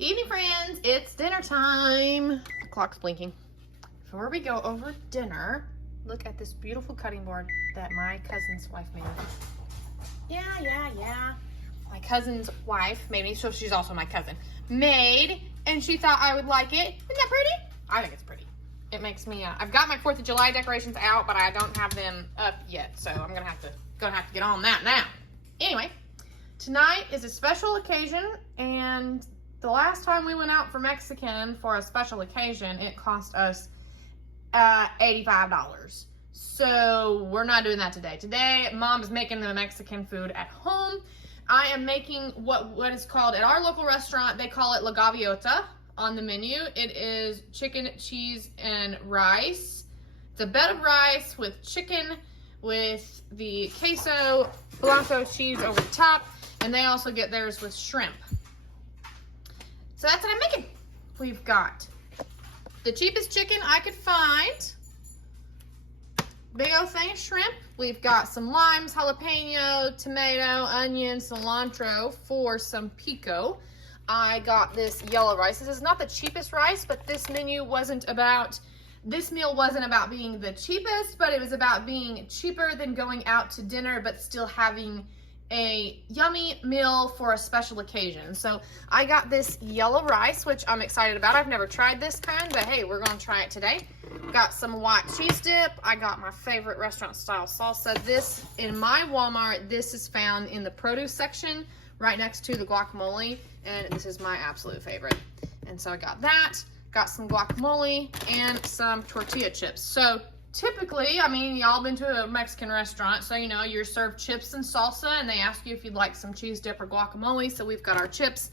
Evening, friends. It's dinner time. The clock's blinking. Before we go over dinner, look at this beautiful cutting board that my cousin's wife made. Yeah. My cousin's wife made me, so she's also my cousin, made, and she thought I would like it. Isn't that pretty? I think it's pretty. It makes me, I've got my 4th of July decorations out, but I don't have them up yet, so I'm gonna have to get on that now. Anyway, tonight is a special occasion, and the last time we went out for Mexican for a special occasion, it cost us $85. So we're not doing that today. Today, Mom is making the Mexican food at home. I am making what is called, at our local restaurant, they call it La Gaviota on the menu. It is chicken, cheese, and rice. It's a bed of rice with chicken, with the queso blanco cheese over the top, and they also get theirs with shrimp. So that's what I'm making. We've got the cheapest chicken I could find, big old thing of shrimp. We've got some limes, jalapeno, tomato, onion, cilantro for some pico. I got this yellow rice. This is not the cheapest rice, but this meal wasn't about being the cheapest, but it was about being cheaper than going out to dinner, but still having a yummy meal for a special occasion. So I got this yellow rice, which I'm excited about. I've never tried this kind, but hey, we're gonna try it today. Got some white cheese dip. I got my favorite restaurant style salsa. This, in my Walmart, this is found in the produce section right next to the guacamole, and this is my absolute favorite. And so I got that, got some guacamole, and some tortilla chips. So typically, I mean, y'all been to a Mexican restaurant, so you know, you're served chips and salsa, and they ask you if you'd like some cheese dip or guacamole. So we've got our chips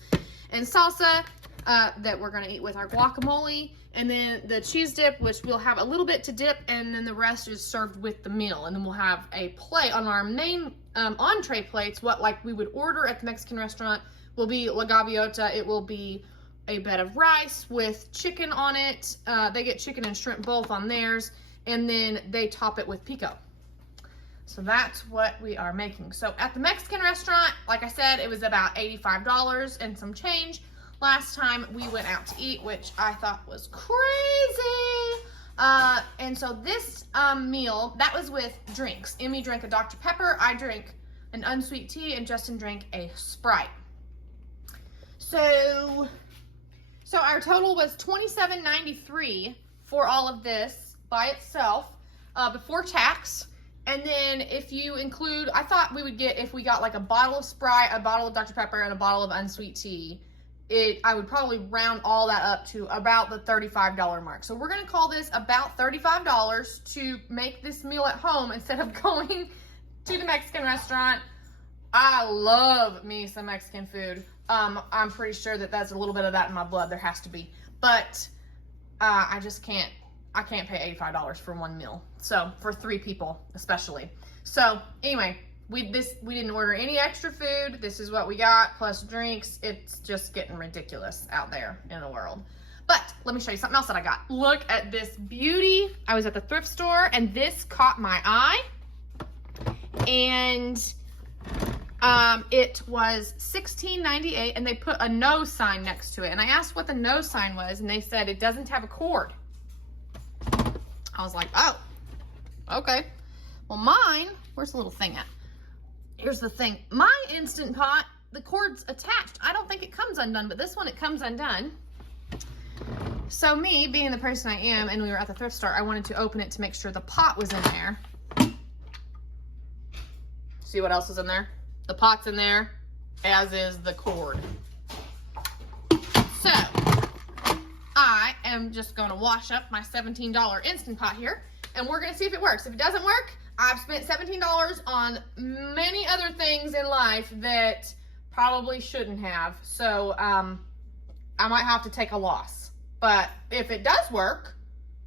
and salsa that we're gonna eat with our guacamole, and then the cheese dip, which we'll have a little bit to dip, and then the rest is served with the meal. And then we'll have a plate on our main entree plates. What like we would order at the Mexican restaurant will be La Gaviota. It will be a bed of rice with chicken on it. They get chicken and shrimp both on theirs, and then they top it with pico. So that's what we are making. So at the Mexican restaurant, like I said, it was about $85 and some change. Last time we went out to eat, which I thought was crazy. And so this meal, that was with drinks. Emmy drank a Dr. Pepper, I drank an unsweet tea, and Justin drank a Sprite. So our total was $27.93 for all of this by itself, before tax. And then if you include, I thought we would get, if we got like a bottle of Sprite, a bottle of Dr. Pepper, and a bottle of unsweet tea, I would probably round all that up to about the $35 mark. So we're gonna call this about $35 to make this meal at home instead of going to the Mexican restaurant. I love me some Mexican food. I'm pretty sure that that's a little bit of that in my blood. There has to be, but I can't pay $85 for one meal. So for 3 people, especially. So anyway, we didn't order any extra food. This is what we got, plus drinks. It's just getting ridiculous out there in the world. But let me show you something else that I got. Look at this beauty. I was at the thrift store and this caught my eye. And it was $16.98, and they put a no sign next to it. And I asked what the no sign was, and they said it doesn't have a cord. I was like, oh, okay. Well, mine, where's the little thing at? Here's the thing. My Instant Pot, the cord's attached. I don't think it comes undone, but this one, it comes undone. So me, being the person I am, and we were at the thrift store, I wanted to open it to make sure the pot was in there. See what else is in there? The pot's in there, as is the cord. So I am just gonna wash up my $17 Instant Pot here, and we're gonna see if it works. If it doesn't work, I've spent $17 on many other things in life that probably shouldn't have. So I might have to take a loss. But if it does work,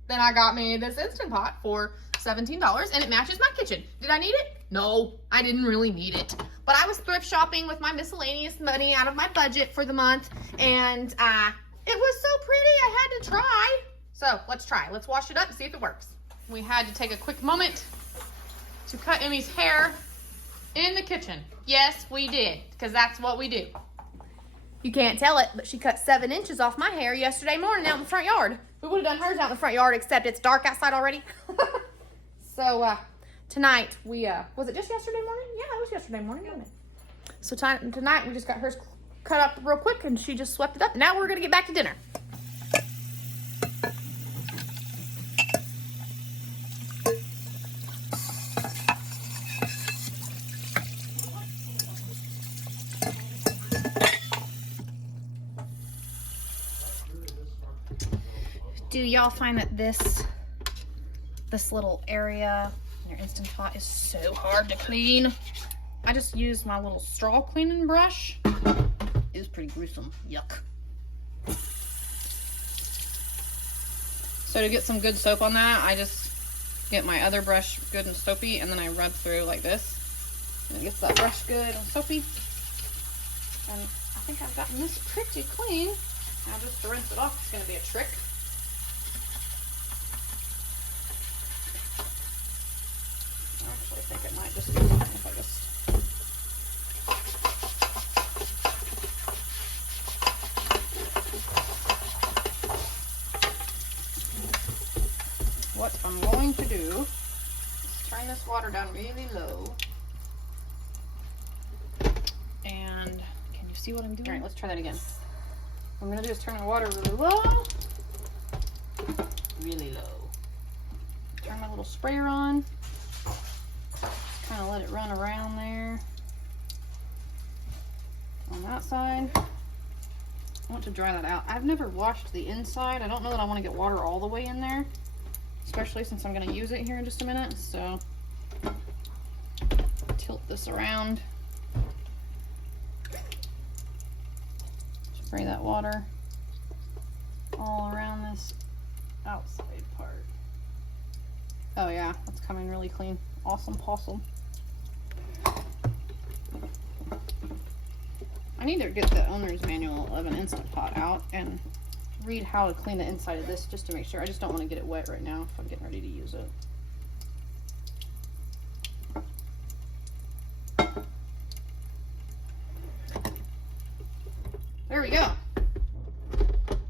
then I got me this Instant Pot for $17, and it matches my kitchen. Did I need it? No, I didn't really need it. But I was thrift shopping with my miscellaneous money out of my budget for the month, and it was so pretty, I had to try. So let's try. Let's wash it up and see if it works. We had to take a quick moment to cut Emmy's hair in the kitchen. Yes, we did, because that's what we do. You can't tell it, but she cut 7 inches off my hair yesterday morning out in the front yard. We would have done hers out in the front yard, except it's dark outside already. So tonight we, was it just yesterday morning? Yeah, it was yesterday morning, wasn't it? So tonight we just got hers cut up real quick and she just swept it up. Now we're gonna get back to dinner. Do y'all find that this little area in your Instant Pot is so hard to clean? I just use my little straw cleaning brush. It was pretty gruesome. Yuck. So to get some good soap on that, I just get my other brush good and soapy, and then I rub through like this. And it gets that brush good and soapy. And I think I've gotten this pretty clean. Now just to rinse it off, it's going to be a trick. Actually, I think it might just be fine if I just... What I'm going to do is turn this water down really low. And can you see what I'm doing? All right, let's try that again. What I'm going to do is turn the water really low. Really low. Turn my little sprayer on. Just kind of let it run around there. On that side. I want to dry that out. I've never washed the inside. I don't know that I want to get water all the way in there, especially since I'm going to use it here in just a minute. So tilt this around. Spray that water all around this outside part. Oh yeah, that's coming really clean. Awesome possum. I need to get the owner's manual of an Instant Pot out and read how to clean the inside of this just to make sure. I just don't want to get it wet right now if I'm getting ready to use it. There we go.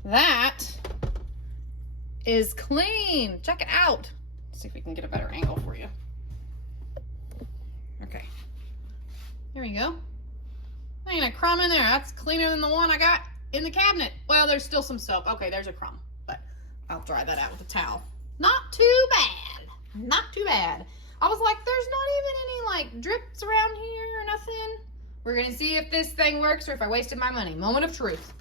That is clean. Check it out. Let's see if we can get a better angle for you. Okay. There we go. Ain't a crumb in there. That's cleaner than the one I got in the cabinet. Well, there's still some soap. Okay, there's a crumb, but I'll dry that out with a towel. Not too bad. Not too bad. I was like, there's not even any like drips around here or nothing. We're gonna see if this thing works or if I wasted my money. Moment of truth.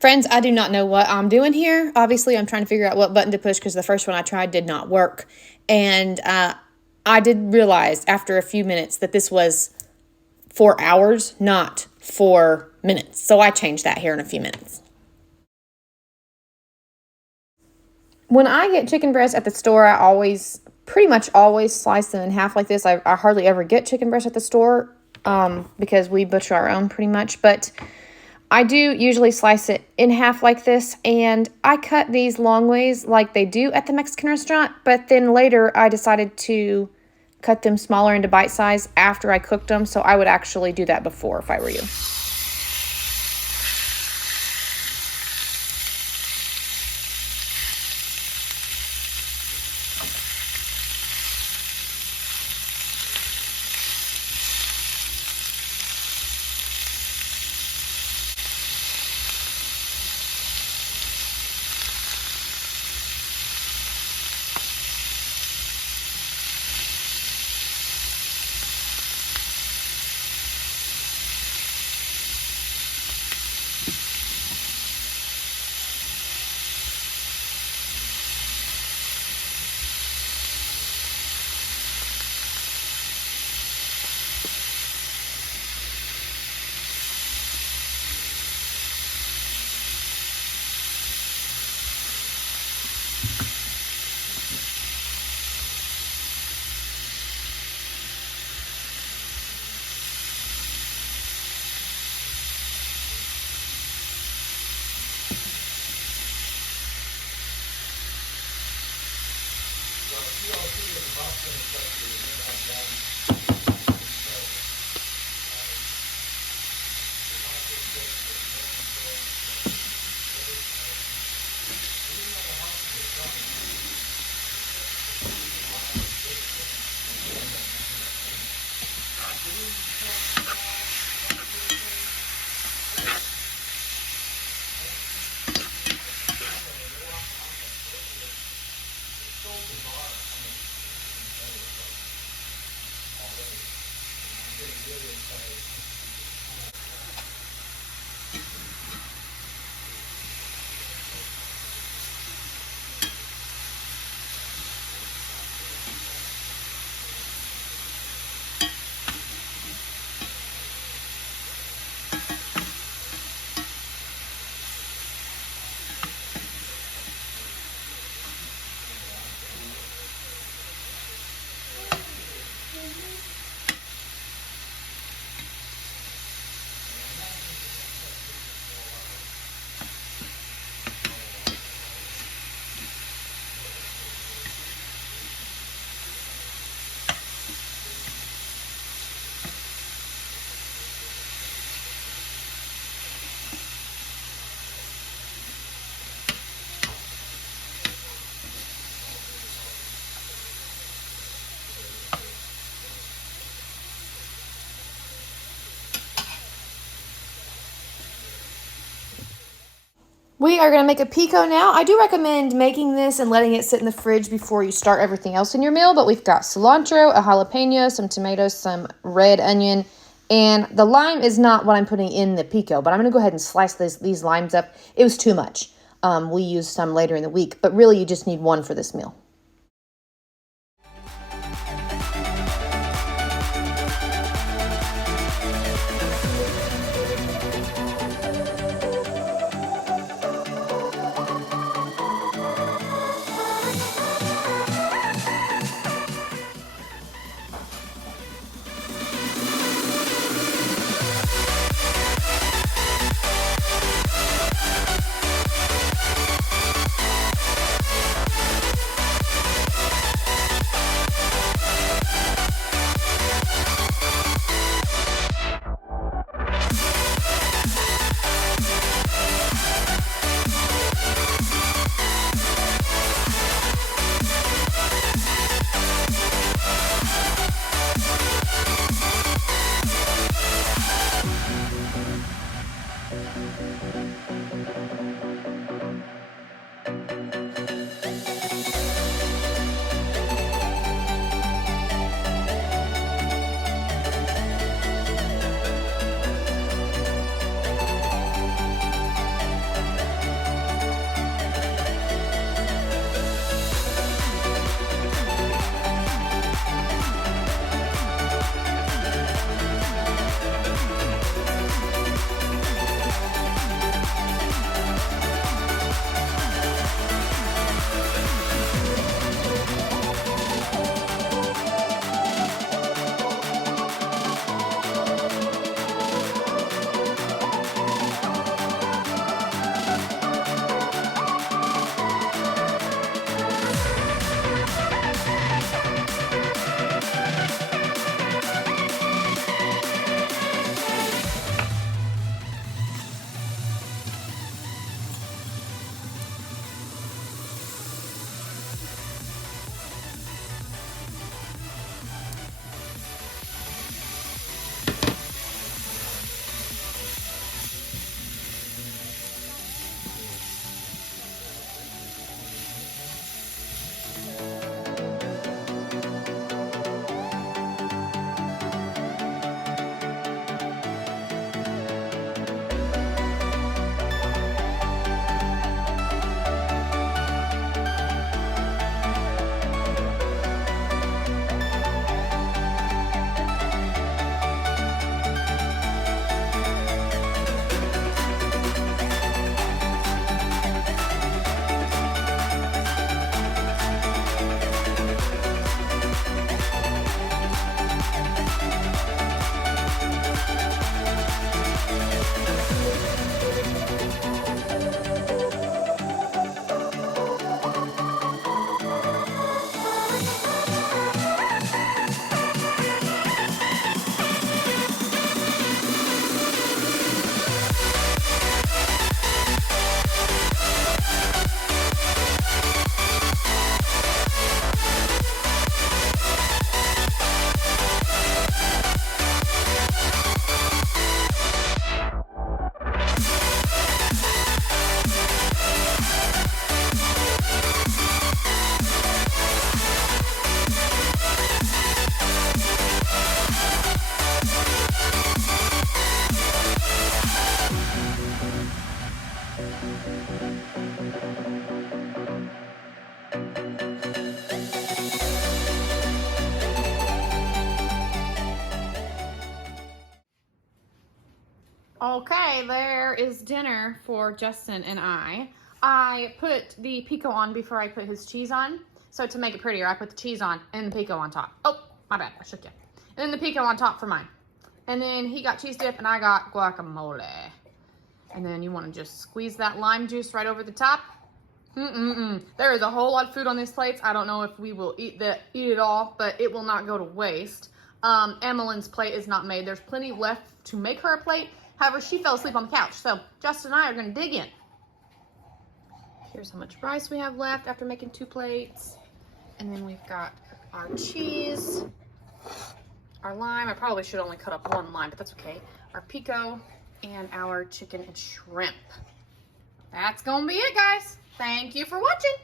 Friends, I do not know what I'm doing here. Obviously, I'm trying to figure out what button to push because the first one I tried did not work. And I did realize after a few minutes that this was 4 hours, not 4 minutes. So I changed that here in a few minutes. When I get chicken breasts at the store, I pretty much always slice them in half like this. I hardly ever get chicken breasts at the store because we butcher our own pretty much. But I do usually slice it in half like this, and I cut these long ways like they do at the Mexican restaurant, but then later I decided to cut them smaller into bite size after I cooked them, so I would actually do that before if I were you. We are going to make a pico now. I do recommend making this and letting it sit in the fridge before you start everything else in your meal, but we've got cilantro, a jalapeno, some tomatoes, some red onion, and the lime is not what I'm putting in the pico, but I'm going to go ahead and slice these limes up. It was too much. We used some later in the week, but really you just need one for this meal. Okay, there is dinner for Justin and I. I put the pico on before I put his cheese on. So to make it prettier, I put the cheese on and the pico on top. Oh, my bad, I shook you. And then the pico on top for mine. And then he got cheese dip and I got guacamole. And then you want to just squeeze that lime juice right over the top. There is a whole lot of food on these plates. I don't know if we will eat it all, but it will not go to waste. Emmeline's plate is not made. There's plenty left to make her a plate. However, she fell asleep on the couch. So Justin and I are going to dig in. Here's how much rice we have left after making 2 plates. And then we've got our cheese, our lime. I probably should only cut up 1 lime, but that's okay. Our pico and our chicken and shrimp. That's going to be it, guys. Thank you for watching.